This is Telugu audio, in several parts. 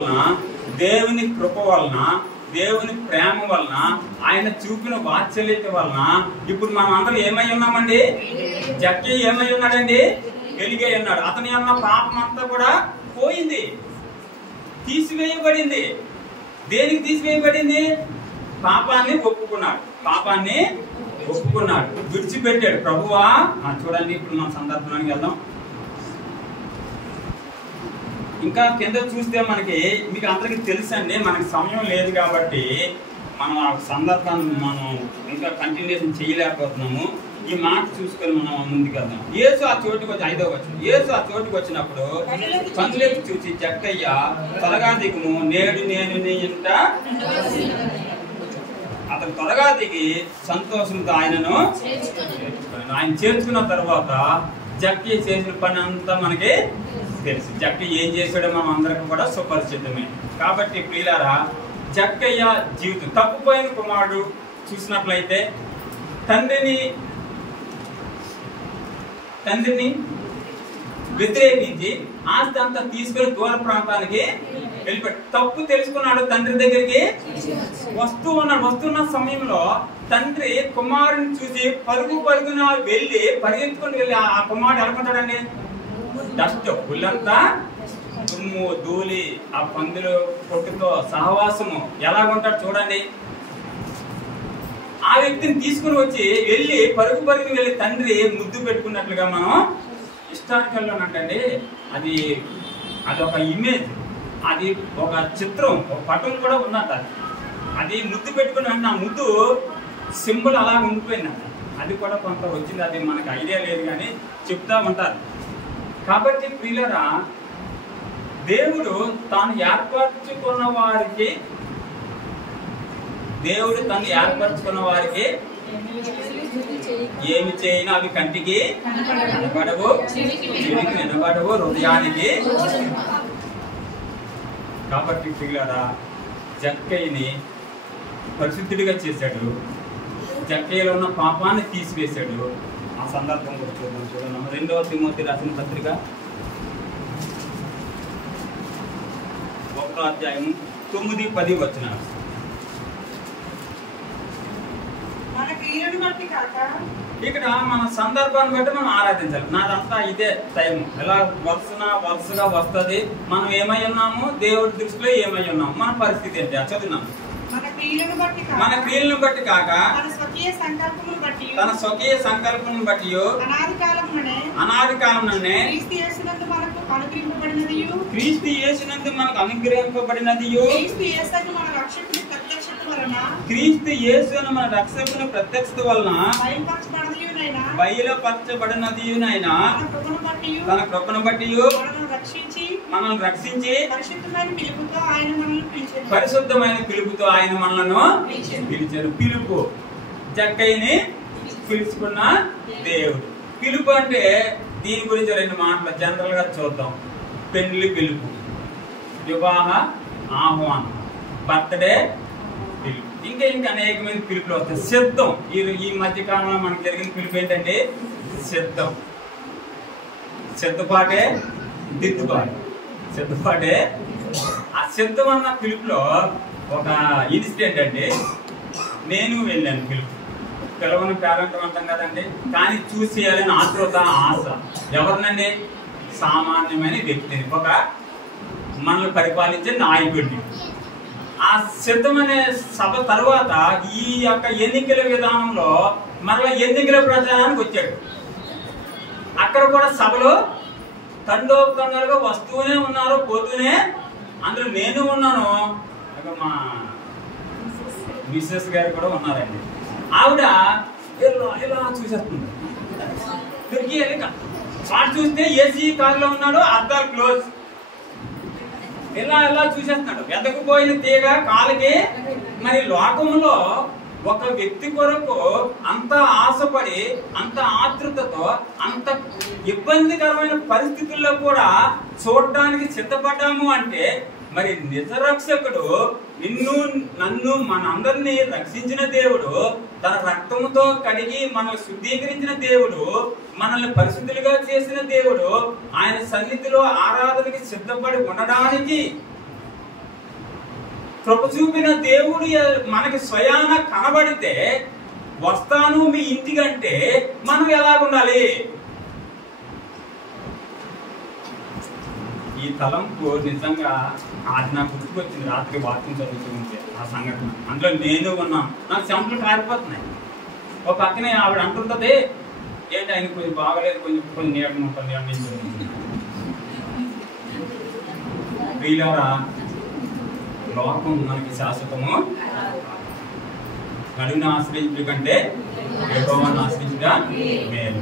దేవుని కృప వలన, దేవుని ప్రేమ వలన, ఆయన చూపిన వాత్సల్యత వలన ఇప్పుడు మనం అందరం ఏమై ఉన్నామండి? జక్కీ ఏమై ఉన్నాడండి? వెలిగై ఉన్నాడు. అతని అన్న పాపం అంతా కూడా పోయింది, తీసివేయబడింది. దేనికి తీసివేయబడింది? పాపాన్ని ఒప్పుకున్నాడు, పాపాన్ని ఒప్పుకున్నాడు, విడిచిపెట్టాడు. ప్రభువా చూడండి, ఇప్పుడు మన సందర్భానికి వెళ్దాం. ఇంకా కింద చూస్తే మనకి మీకు అందరికీ తెలుసండి, మనకి సమయం లేదు కాబట్టి మనం ఆ సందర్భాన్ని మనం ఇంకా కంటిన్యూషన్ చేయలేకపోతున్నాము. ఈ మాట చూసుకొని మనం ముందుకు వెళ్దాం. యేసు ఆ చోటుకు వచ్చి 5వ వచనం, యేసు ఆ చోటుకు వచ్చినప్పుడు కన్నులెత్తి చూసి జక్కయ్య త్వరగా దిగుము, నేడు నేను నీ ఇంట. అతను త్వరగా దిగి సంతోషంతో ఆయనను ఆయన చేర్చుకున్న తర్వాత జక్కయ్య చేసిన పని అంతా మనకి తెలుసు. జక్కయ్య ఏం చేశాడో మనం అందరికి కూడా సుపరిచితమే. కాబట్టి ప్రియులారా, జక్కయ్య జీవితం, తప్పుపోయిన కుమారుడు చూసినట్లయితే తండ్రిని వ్యతిరేకించి ఆస్తి అంతా తీసుకొని దూర ప్రాంతానికి వెళ్ళిపోయాడు. తప్పు తెలుసుకున్నాడు, తండ్రి దగ్గరికి వస్తున్న సమయంలో తండ్రి కుమారుని చూసి పరుగున వెళ్ళి పరిగెత్తుకొని వెళ్ళి ఆ కుమారుడు ఎలాగుంటాడండి? డస్ట్, పుల్లంతా దుమ్ము ధూళి, ఆ పందులు పొట్టుతో సహవాసము ఎలాగుంటాడు చూడండి. ఆ వ్యక్తిని తీసుకుని వచ్చి పరుగుని వెళ్ళి తండ్రి ముద్దు పెట్టుకున్నట్లుగా మనం హిస్టారికల్లో అంటండి, అది ఒక ఇమేజ్, అది ఒక చిత్రం, ఒక పటం కూడా ఉన్నట్టు. అది ముద్దు పెట్టుకుని అంటే ఆ ముద్దు సింబల్ అలా ఉండిపోయిందంట. అది కూడా కొంత వచ్చింది, అది మనకు ఐడియా లేదు కానీ చెప్తా ఉంటారు. కాబట్టి ప్రియులారా, దేవుడు తాను ఏర్పరచుకున్న వారికి ఏమి చేయను అవి కంటికి కనబడవు, చెవికి వినబడవు, హృదయానికి. కాబట్టి ప్రియులారా, జక్కయ్యని పరిశుద్ధుడిగా చేశాడు, జక్కయ్యలో ఉన్న పాపాన్ని తీసివేశాడు. ఆ సందర్భం కూడా చూడండి. 2వ తిమోతి రాసిన పత్రిక 1వ అధ్యాయం 9-10 వచనాలు. ఇక్కడ మన సందర్భాన్ని బట్టి మనం ఆరాధించాలి. నాదంతా ఇదే టైం, ఎలా వరుసగా వస్తుంది. మనం ఏమై ఉన్నాము, దేవుడి దృష్టిలో ఏమై ఉన్నాము, మన పరిస్థితి ఏంటి చదువున్నాము. మన క్రియలను బట్టి కాక తన స్వకీయ సంకల్పమును బట్టి అనాది కాలంలోనే క్రీస్తు యేసునందు మనకు అనుగ్రహింపబడినది, క్రీస్తు యేసును మన రక్షకుని ప్రత్యక్షత వలన బయలుపరచబడినది, తన కృపను బట్టి మనల్ని రక్షించి పరిశుద్ధమైన పిలుపుతో ఆయన మనలను పిలిచారు. పిలుపు, జక్కయ్యని పిలుచుకున్న దేవుడు. పిలుపు అంటే దీని గురించి 2 మాటలు జనరల్ గా చూద్దాం. పెళ్లి పిలుపు, వివాహ ఆహ్వానం, బర్త్డే పిలుపు, ఇంకా అనేకమైన పిలుపులు వస్తాయి. సిద్ధం, ఈ మధ్య కాలంలో మనకు జరిగిన పిలుపు ఏంటంటే సిద్ధం. సిద్ధపాటే సిద్ధపాటే. ఆ సిద్ధం అన్న పిలుపులో ఒక ఇన్సిడెంట్ అండి. నేను వెళ్ళాను పిలుపు, పిలవని పేరెంట్ అంటాం కదండి, కానీ చూసేయాలని ఆతృత, ఆశ. ఎవరినండి? సామాన్యమైన వ్యక్తిని, ఒక మనల్ని పరిపాలించే నాయకుడిని. ఆ సిద్ధమనే సభ తర్వాత ఈ యొక్క ఎన్నికల విధానంలో మరలా ఎన్నికల ప్రచారానికి వచ్చాడు. అక్కడ కూడా సభలో తండోపతండాలుగా వస్తూనే ఉన్నారు, పోతూనే. అందులో నేను ఉన్నాను, మా మిస్సెస్ గారు కూడా ఉన్నారండి. ఆవిడ ఇలా చూసేస్తుంది. వాడు చూస్తే ఏసీ కారులో ఉన్నాడు, అద్దాలు క్లోజ్, ఇలా చూసేస్తున్నాడు. వెతకపోయిన తీగ కాలికి. మరి లోకంలో ఒక వ్యక్తి కొరకు అంత ఆశపడి, అంత ఆతృతతో, అంత ఇబ్బందికరమైన పరిస్థితుల్లో కూడా చూడడానికి సిద్ధపడ్డాము అంటే, మరి నిజరక్షకుడు, నన్ను మనందరినీ రక్షించిన దేవుడు, తన రక్తముతో కడిగి మనల్ని శుద్ధీకరించిన దేవుడు, మనల్ని పరిశుద్ధులుగా చేసిన దేవుడు, ఆయన సన్నిధిలో ఆరాధనకి సిద్ధపడి ఉండడానికి కృప చూపిన దేవుడు మనకి స్వయాన కనబడితే వస్తాను మీ ఇంటికంటే మనం ఎలాగుండాలి? ఈ తలంపు నిజంగా అది నాకు గుర్తుకొచ్చింది రాత్రి వాక్యం చదువుతూ ఉంటే ఆ సంఘటన. అందులో నేను ఉన్నాను, నాకు చెంపలు కారిపోతున్నాయి. ఒక పక్కనే ఆవిడ అంటుంటది, ఏంటి ఆయన కొంచెం బాగలేదు, కొంచెం నీడగా ఉంటుంది అని. వీళ్ళారా, లోకం మనకి శాశ్వతము, నడుని ఆశ్రయించడం కంటే యెహోవాను ఆశ్రయించగా మేలు.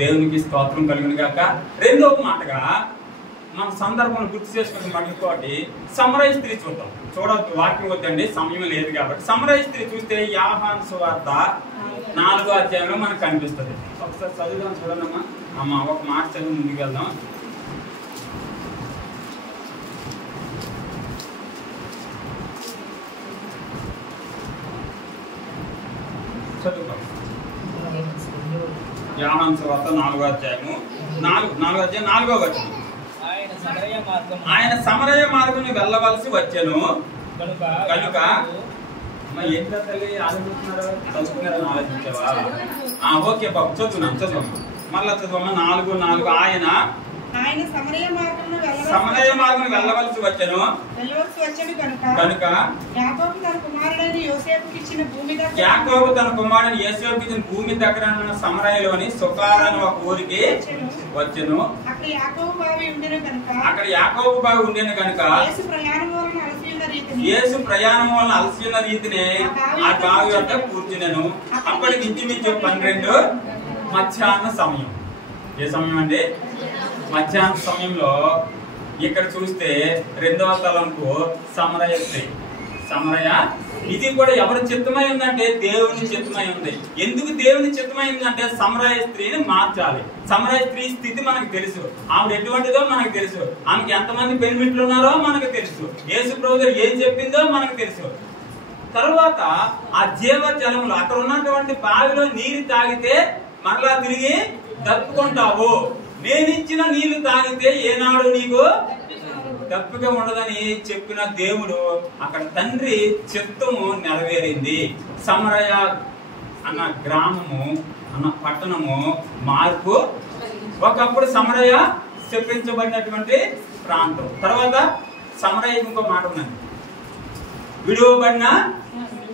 దేవునికి స్తోత్రం కలుగును గాక. రెండవ మాటగా మన సందర్భం గుర్తు చేసుకుని మళ్ళీ సమరయ స్త్రీ చూద్దాం. చూడవద్దు, వాక్యం వద్దండి, సమయం లేదు కాబట్టి. సమరయ స్త్రీ చూస్తే యోహాను సువార్త 4వ అధ్యాయంలో మనకు కనిపిస్తుంది. ఒకసారి చదువుదాం, చూడండమ్మా. అమ్మ ఒక మాట చదివి ముందుకు వెళ్దాం. చదువుతాం. యోహాను సువార్త 4వ అధ్యాయము 4వ వచనం. ఆయన సమరయ మార్గం వెళ్ళవలసి వచ్చెను కనుక ఏంటో తల్లి ఆలోచిస్తున్నారు, చదువుతున్నారని ఆలోచించావా? ఓకే బాబు, చదువు మళ్ళా చదువమ్మా. 4:4 ఆయన సమరయ మార్గం వెళ్ళవలసి వచ్చెను కనుక యాకోబు తన కుమారుడైన యోసేపుకి ఇచ్చిన భూమి దగ్గర ఉన్న సమరయలోని సుకారని ఒక ఊరికి వచ్చెను. అక్కడ యాకోబు బావి ఉండేను కనుక యేసు ప్రయాణం వలన అలసిన రీతిని ఆ బావి వద్ద కూర్చున్నాను. అప్పటికి ఇంచుమించు 12 మధ్యాహ్న సమయం. ఏ సమయం అంటే మధ్యాహ్న సమయంలో. ఇక్కడ చూస్తే రెండవ తలంపు సమరయ స్త్రీ. సమరయ ఇది కూడా ఎవరి చిత్తమై ఉందంటే దేవుని చిత్తమై ఉంది. ఎందుకు దేవుని చిత్తమై ఉందంటే సమరయ స్త్రీని మార్చాలి. సమరయ స్త్రీ స్థితి మనకు తెలుసు, ఆవిడ ఎటువంటిదో మనకు తెలుసు, ఆమెకి ఎంతమంది పెనిమిట్లు ఉన్నారో మనకు తెలుసు, యేసు ప్రభువు ఏం చెప్పిందో మనకు తెలుసు. తరువాత ఆ జీవ జలములు అక్కడ ఉన్నటువంటి బావిలో నీరు తాగితే మరలా తిరిగి తప్పుకుంటావు, నేనిచ్చిన నీళ్లు తాగితే ఏనాడు నీకు తప్పిక ఉండదని చెప్పిన దేవుడు అక్కడ తండ్రి చిత్తము నెరవేరింది. సమరయ అన్న గ్రామము అన్న పట్టణము మార్పు. ఒకప్పుడు సమరయ చెప్పించబడినటువంటి ప్రాంతం. తర్వాత సమరయ ఇంకో మాట ఉన్నది, విడువబడిన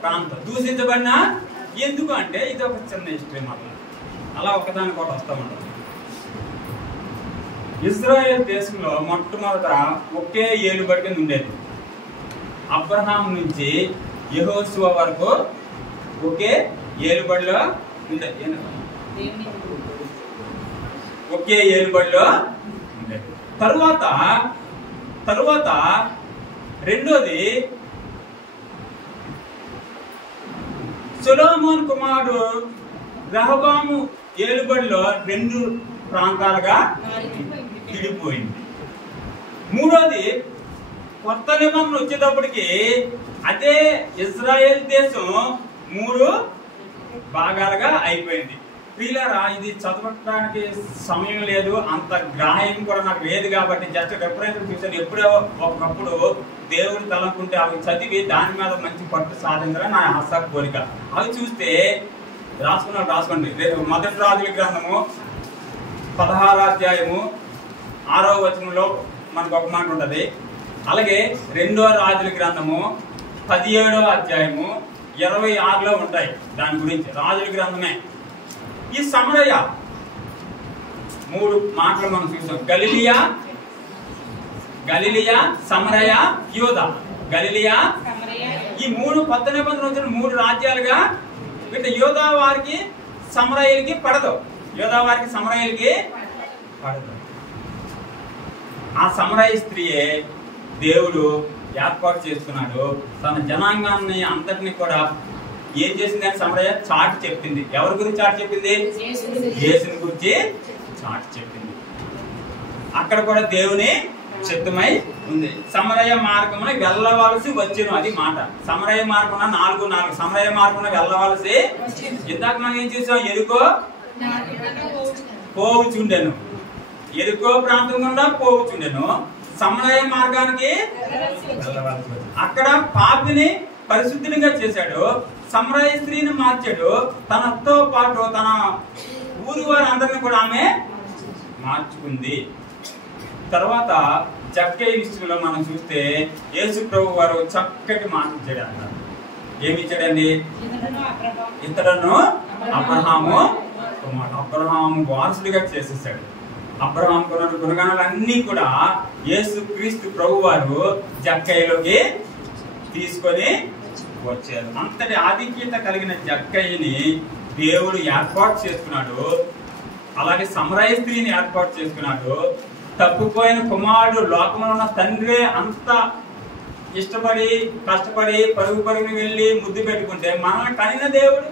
ప్రాంతం, దూషించబడిన. ఎందుకు అంటే ఇది ఒక చిన్న హిస్టరీ మాట, అలా ఒకదానికి ఒకటి వస్తూ ఉంటుంది. ఇజ్రాయెల్ దేశంలో మొట్టమొదట ఒకే ఏలుబడి కింద ఉండేది. అబ్రహాం నుంచి యెహోషువ వరకు ఒకే ఏలుబడిలో ఉండేది. ఒకే ఏలుబడిలో ఉండేది. తరువాత రెండోది సొలొమోను కుమారుడు రెహబాము ఏలుబడిలో 2 ప్రాంతాలుగా విడిపోయింది. మూడోది కొత్త నిబంధన వచ్చేటప్పటికి అదే ఇజ్రాయెల్ దేశం 3 భాగాలుగా అయిపోయింది. ప్రియులారా, ఇది చదవడానికి సమయం లేదు, అంత గ్రాహ్యం కూడా నాకు లేదు కాబట్టి జస్ట్ రిఫరెన్స్ చూసాను. ఎప్పుడో ఒకప్పుడు దేవుడు తలనుకుంటే అవి చదివి దాని మీద మంచి పట్టు సాధించాలని నా ఆశ కోరిక. అవి చూస్తే రాసుకోండి. మొదటి రాజుల గ్రంథము 16వ అధ్యాయము 6వ వచనంలో మనకు ఒక మాట ఉంటుంది. అలాగే 2వ రాజుల గ్రంథము 17వ అధ్యాయము 26లో ఉంటాయి. దాని గురించి రాజుల గ్రంథమే. ఈ సమరయ 3 మాటలు మనం చూసాం. గలిలియా, సమరయ, యూదా. గలిలియా, ఈ 3 కొత్త నిబంధన వచ్చిన 3 రాజ్యాలుగా. వీటి యూదా వారికి సమరయులకి పడదు. ఆ సమరయ స్త్రీయే దేవుడు ఏర్పాటు చేసుకున్నాడు. తన జనాంగాన్ని అంతటిని కూడా ఏం చేసింది? సమరయ చాటి చెప్పింది. ఎవరి గురించి చాటి చెప్పింది? యేసుని గురించి చాటి చెప్పింది. అక్కడ కూడా దేవుని చిత్తమై ఉంది. సమరయ మార్గమున వెళ్ళవలసి వచ్చెను, అది మాట. సమరయ మార్గమున 4:4 సమరయ మార్గమున వెళ్ళవలసి. ఇందాక మనం ఏం చేసాం? ఎరుకో పోవుచుండెను. ఎరుకో ప్రాంతం గుండా పోవుచుండెను. సమరయ మార్గానికి అక్కడ పాపిని పరిశుద్ధిగా చేశాడు, సమరయ స్త్రీని మార్చాడు, తనతో పాటు తన ఊరి వారందరినీ కూడా ఆమె మార్చుకుంది. తర్వాత జక్కయి విషయంలో మనం చూస్తే యేసు ప్రభు వారు చక్కటి మాట ఇచ్చాడు. అంట ఏమి ఇచ్చాడండి? ఇతరులను అబ్రహాము వారసుడిగా చేసేసాడు. అబ్రహాము గుణగణాలన్నీ కూడా యేసు క్రీస్తు ప్రభు వారు జక్కయిలోకి తీసుకొని వచ్చారు. అంతటి ఆధిక్యత కలిగిన జక్కయిని దేవుడు ఏర్పాటు చేసుకున్నాడు. అలాగే సమరయ స్త్రీని ఏర్పాటు చేసుకున్నాడు. తప్పిపోయిన కుమారుడు, లోకంలో ఉన్న తండ్రి అంత ఇష్టపడి కష్టపడి పరుగుని వెళ్ళి ముద్దు పెట్టుకుంటే మనల్ని కనిన దేవుడు,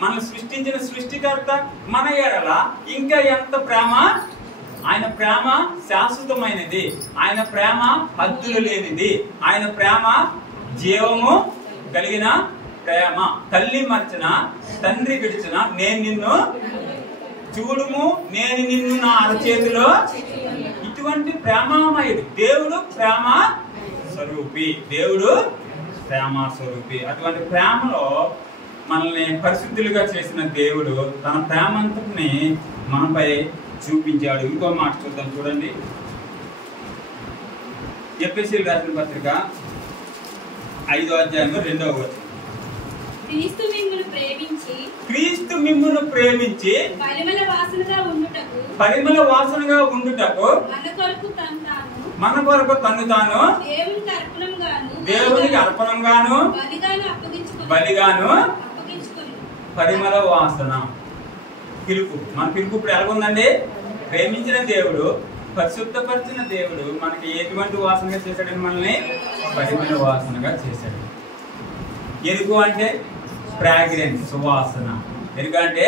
మనల్ని సృష్టించిన సృష్టికర్త మన ఎడల ఇంకా ఎంత ప్రేమ! ఆయన ప్రేమ శాశ్వతమైనది, ఆయన ప్రేమ హద్దులు లేనిది, ఆయన ప్రేమ జీవము కలిగిన ప్రేమ. తల్లి మర్చిన తండ్రి విడిచిన నేను నిన్ను చూడుము, నేను నిన్ను నా అరచేతిలో. ఇటువంటి ప్రేమమయుడు దేవుడు, ప్రేమ స్వరూపి దేవుడు, ప్రేమ స్వరూపి. అటువంటి ప్రేమలో మనల్ని పరిశుద్ధులుగా చేసిన దేవుడు తన ప్రేమంతటిని మనపై చూపించాడు. ఇంకో మాట చూద్దాం, చూడండి. ఎఫెసీయులకు రాసిన పత్రిక 5వ అధ్యాయం 2వ వచనం. క్రీస్తు మిమ్మును ప్రేమించి పరిమళ వాసనగా ఉండుటకు మన కొరకు తను తాను దేవునికి అర్పణంగాను బలిగాను పరిమళ వాసన. పిలుపు, మన పిలుపు ఇప్పుడు ఎలాగుందండి? ప్రేమించిన దేవుడు, పరిశుద్ధపరిచిన దేవుడు మనకి ఎటువంటి వాసనగా చేశాడని మనల్ని పరిమళ వాసనగా చేశాడు. ఎరుగు అంటే ఫ్రాగ్రెన్స్, సువాసన. ఎరుగు అంటే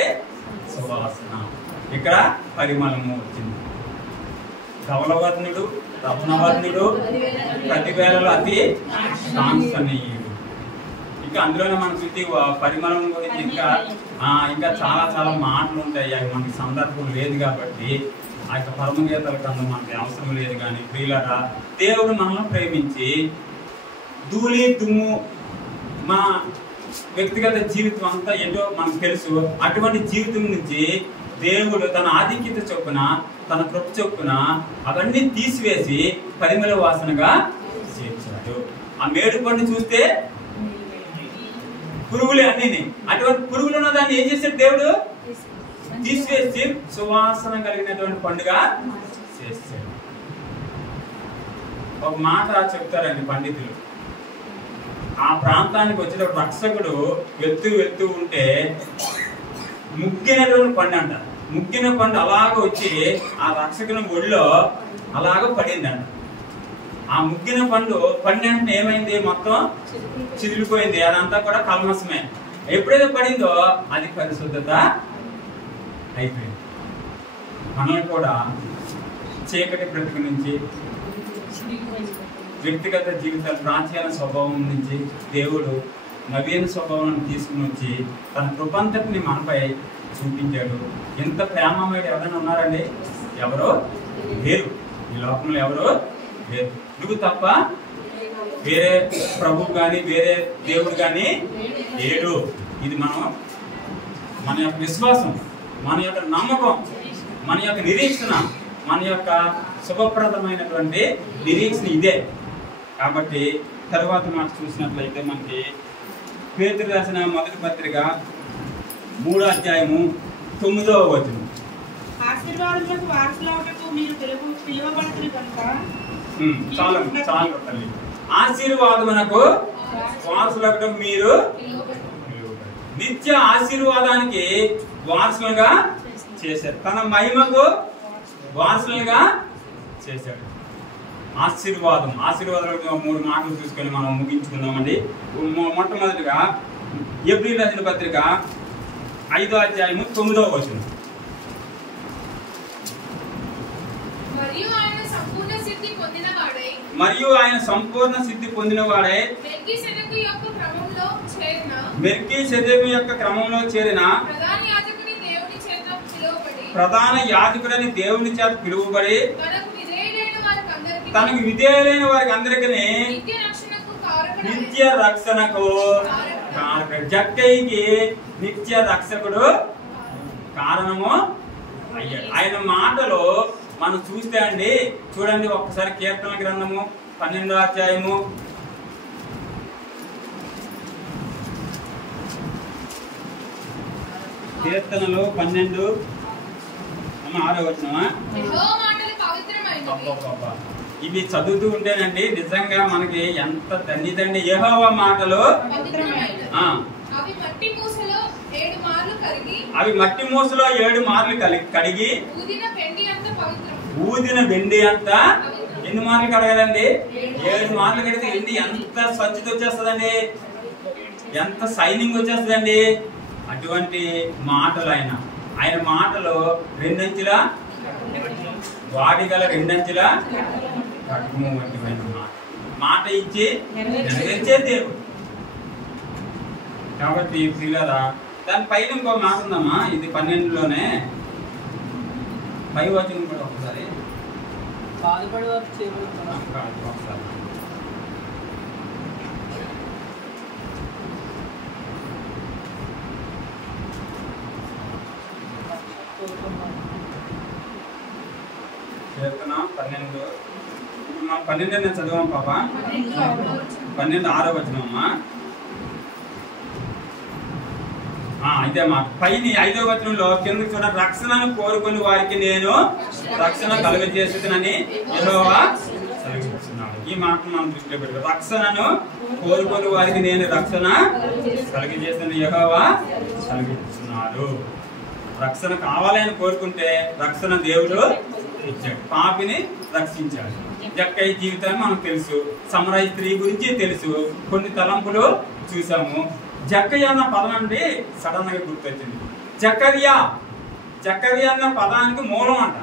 సువాసన. ఇక్కడ పరిమళము వచ్చింది. ధవలవర్ణుడు, రత్నవర్ణుడు, ప్రతివేళలో అతి కాంక్షణీయుడు. ఇంకా అందులోనే మనం చూసి పరిమళం గురించి ఇంకా చాలా చాలా మాటలు ఉంటాయి. అవి మనకి సందర్భం లేదు కాబట్టి ఆ యొక్క పరమగీతాల కన్నా మనకి అవసరం లేదు. కానీ ప్రియులారా, దేవుడు మనల్ని ప్రేమించి ధూళి దుమ్ము మన వ్యక్తిగత జీవితం అంతా ఏంటో మనకు తెలుసు. అటువంటి జీవితం నుంచి దేవుడు తన ఆధిక్యత చొప్పున, తన కృప చొప్పున అవన్నీ తీసివేసి పరిమళ వాసనగా చేర్చాడు. ఆ మేడు పండు చూస్తే పురుగులే అన్ని. అటువంటి పురుగులు ఉన్న దాన్ని ఏం చేశాడు దేవుడు? తీసివేసి సువాసన కలిగినటువంటి పండుగ చేశాడు. ఒక మాట చెప్తారండి పండితులు. ఆ ప్రాంతానికి వచ్చిన రక్షకుడు వెళ్తూ ఉంటే ముగ్గినటువంటి పండు అంట. ముగ్గిన పండు అలాగ వచ్చి ఆ రక్షకుని ఒళ్ళో అలాగ పడిందంట. ఆ ముగ్గిన పండు పండిన ఏమైంది? మొత్తం చిదిలిపోయింది. అదంతా కూడా కల్మసమే. ఎప్పుడైతే పడిందో అది పరిశుద్ధత అయిపోయింది. మనల్ని కూడా చీకటి బ్రతుకు నుంచి, వ్యక్తిగత జీవితాల ప్రాచీన స్వభావం నుంచి దేవుడు నవీన స్వభావాన్ని తీసుకుని వచ్చి తన కృపంతటిని మనపై చూపించాడు. ఎంత ప్రేమమయుడు ఎవరైనా ఉన్నారండి? ఎవరో లేరు. ఈ లోకంలో ఎవరో లేరు. నువ్వు తప్ప వేరే ప్రభువు కానీ వేరే దేవుడు కానీ లేడు. ఇది మన యొక్క విశ్వాసం, మన యొక్క నమ్మకం, మన యొక్క నిరీక్షణ, మన యొక్క శుభప్రదమైనటువంటి నిరీక్షణ ఇదే. కాబట్టి తర్వాత మాట చూసినట్లయితే మనకి పేతురు రాసిన మొదటి పత్రిక 3వ అధ్యాయము 9వ వచనం. ఆశీర్వాదములకు వారసులవుటకు మీరు పిలువబడుతురు కనుక. చాలు తల్లి. ఆశీర్వాదమునకు వారసులకు మీరు నిత్య ఆశీర్వాదానికి వారసులుగా చేశారు. తన మహిమకు వారసులుగా చేశాడు. ఆశీర్వాదాలు 3 మాటలు చూసుకొని మనం ముగించుకుందామండి. మొట్టమొదటిగా ఎబ్రీ రాసిన పత్రిక 5వ అధ్యాయము 9వ వచనం. మరియు ఆయన సంపూర్ణ సిద్ధి పొందినవాడే మెల్కీసెదెకు యొక్క క్రమంలో చేరిన ప్రధాన యాజకుడని దేవుని చేత పిలువబడి తనకు విధేయులైన వారికి అందరికీ నిత్య రక్షణకు కారకుడు. జక్కయ్యకి నిత్య రక్షకుడు కారణము అయ్యాడు. ఆయన మాటలు మనం చూస్తే అండి, చూడండి ఒక్కసారి కీర్తన గ్రంథము 12వ అధ్యాయము కీర్తనలు 12 6వ వచనమా? ఇవి చదువుతూ ఉంటేనండి నిజంగా మనకి ఎంత తండ్రి యెహోవా మాటలు అవి మట్టి మూసలో 7 మార్లు కడిగి ఊదిన వెండి అంతా ఎన్ని మార్లు కడగాలండి? 7 మార్లు కడిగితే వెండి ఎంత స్వచ్ఛత వచ్చేస్తుందండి, ఎంత షైనింగ్ వచ్చేస్తుందండి. అటువంటి మాటలు ఆయన మాటలు 2 అంచుల వాడిగల 2 అంచుల ఖడ్గము వంటివైన మాట ఇచ్చి నెరవేర్చే దేవుడు. కాబట్టి ప్రియులారా, దాని పైన ఇంకో మాట ఉందమ్మా, ఇది 12లోనే పై వచనం కూడా ఒకసారి ఒకసారి 12 నేను చదివాం పాప. 12 6వ వచనం అమ్మా. ఇదే మాట పైన 5వ వచనంలో కిందకి చూడండి. రక్షణను కోరుకుని వారికి నేను రక్షణ కలుగజేసేదనని యెహోవా సెలవిస్తున్నాడు. ఈ మాటను మనం దృష్టిలో పెట్టుకో. రక్షణను కోరుకుని వారికి నేను రక్షణ కలుగజేసిన యెహోవా సెలవిస్తున్నాడు. రక్షణ కావాలని కోరుకుంటే రక్షణ దేవుడు ఇచ్చాడు, పాపిని రక్షించాడు. జక్కయ్య జీవితాన్ని మనకు తెలుసు, సమరయ స్త్రీ గురించి తెలుసు, కొన్ని తలంపులు చూసాము. జక్కయ్య అన్న పదం అంటే సడన్ గా గుర్తొచ్చింది. జక్కర్య అన్న పదానికి మూలం అంట.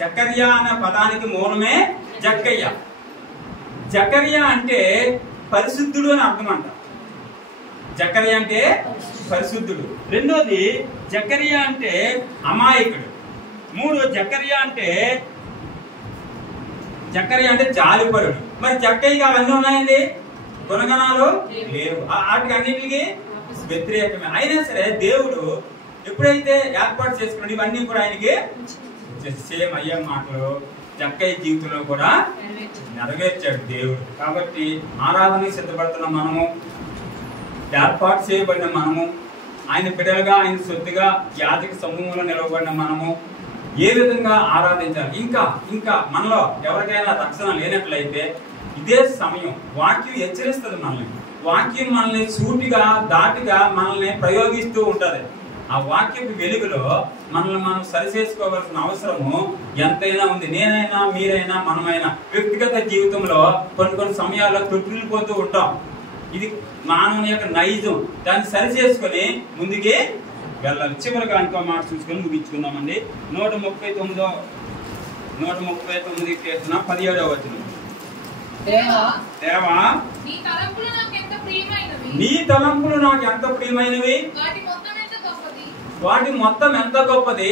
జక్కర్య అన్న పదానికి మూలమే జక్కయ్య. జక్కర్య అంటే పరిశుద్ధుడు అని అర్థం అంట. జక్కర్య అంటే పరిశుద్ధుడు. రెండోది జక్కర్య అంటే అమాయకుడు. మూడు జక్కర్య అంటే జాలిపరుడు. మరి జక్కయ్యకి అవన్నీ ఉన్నాయండి, గుణగణాలు లేవు, వాటికి అన్నిటికీ వ్యతిరేకమే. అయినా సరే దేవుడు ఎప్పుడైతే ఏర్పాటు చేసుకున్నాడు ఇవన్నీ కూడా ఆయనకి సేమ్ అయ్యే మాటలు జక్కయ్య జీవితంలో కూడా నెరవేర్చాడు దేవుడు. కాబట్టి ఆరాధనకి సిద్ధపడుతున్న మనము, ఏర్పాటు చేయబడిన మనము, ఆయన బిడ్డలుగా ఆయన సొత్తుగా యాజక సమూహంలో నిలవబడిన మనము ఏ విధంగా ఆరాధించాలి. ఇంకా మనలో ఎవరికైనా రక్షణ లేనట్లయితే ఇదే సమయం. వాక్యం హెచ్చరిస్తుంది మనల్ని. వాక్యం మనల్ని సూటిగా దాటిగా మనల్ని ప్రయోగిస్తూ ఉంటది. ఆ వాక్యపు వెలుగులో మనల్ని మనం సరిచేసుకోవాల్సిన అవసరము ఎంతైనా ఉంది. నేనైనా మీరైనా మనమైనా వ్యక్తిగత జీవితంలో కొన్ని సమయాల్లో తొట్టిల్లిపోతూ ఉంటాం. ఇది మానవుని యొక్క నైజం. దాన్ని సరిచేసుకొని ముందుకే వెళ్ళాలి. చివరిగా ఇంకో మాట చూసుకొని ముగించుకుందామండి. 139 కీర్తన 17వ వచనం. దేవా నీ తలంపులు నాకు ఎంత ప్రియమైనవి, వాటి మొత్తం ఎంత గొప్పది,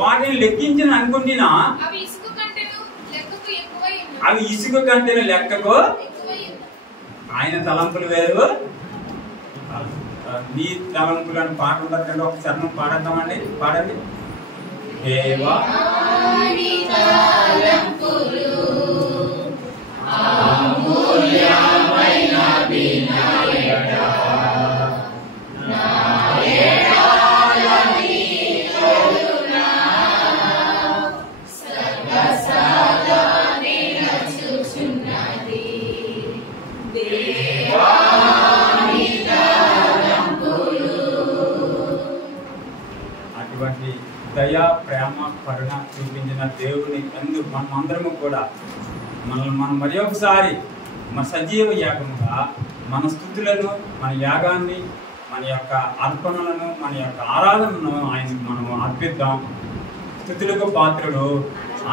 వాటిని లెక్కించిన అనుకుంటున్నా అవి ఇసుక కంటెను లెక్కకు. ఆయన తలంపులు వేరు, నీ తలంపులు అని పాట ఉంటుంది కదా, ఒక చరణం పాడద్దామండి. పాడండి. దేవా అటువంటి దయా ప్రేమ కరుణ చూపించిన దేవుని ఎందుకు మనమందరము కూడా మనం మరి ఒకసారి మన సజీవ యాగముగా మన స్తుతులను, మన యాగాన్ని, మన యొక్క అర్పణలను, మన యొక్క ఆరాధనను ఆయనకు మనము అర్పిద్దాం. స్తుతులకు పాత్రుడు,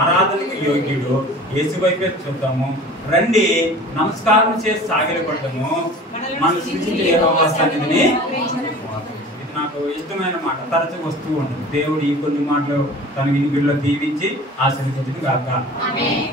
ఆరాధనకు యోగ్యుడు యేసు వైపే చూద్దాము. రండి నమస్కారం చేసి సాగిలపడతాము. మన సృష్టించే యెహోవా సన్నిధిని నాకు ఇష్టమైన మాట, తరచు వస్తూ ఉంటుంది. దేవుడు ఈ కొన్ని మాటలు తన వినికిడిలో దీవించి ఆశీర్వదించును గాక. ఆమేన్.